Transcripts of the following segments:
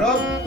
রক্ত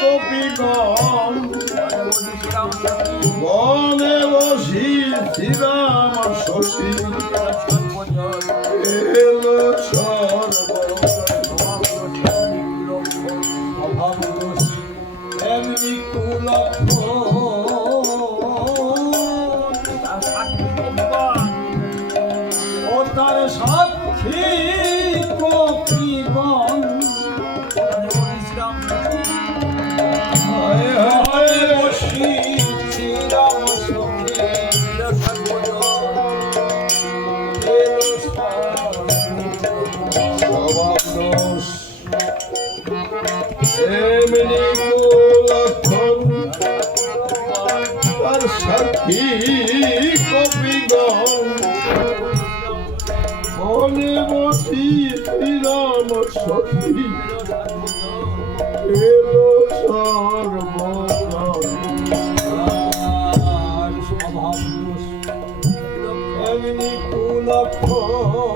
কপিগণ বনে বসি শ্রীরাম শশী। এলো লক্ষ্য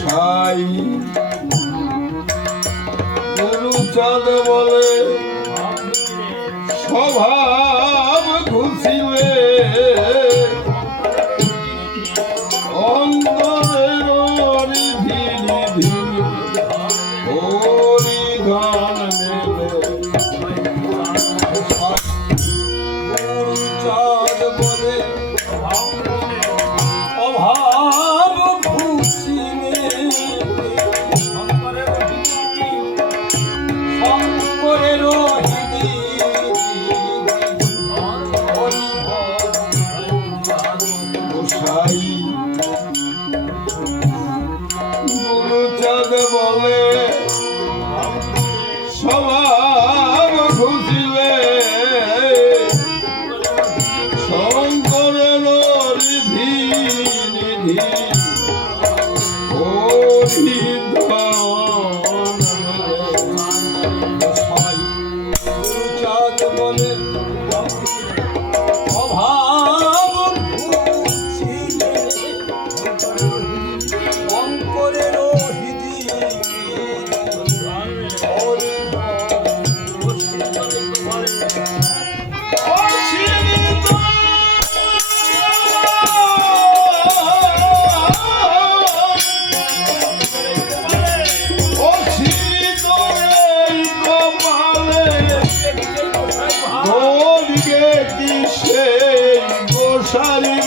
গোসাই গুরুচাঁদ বলে স্বভাব গোসারি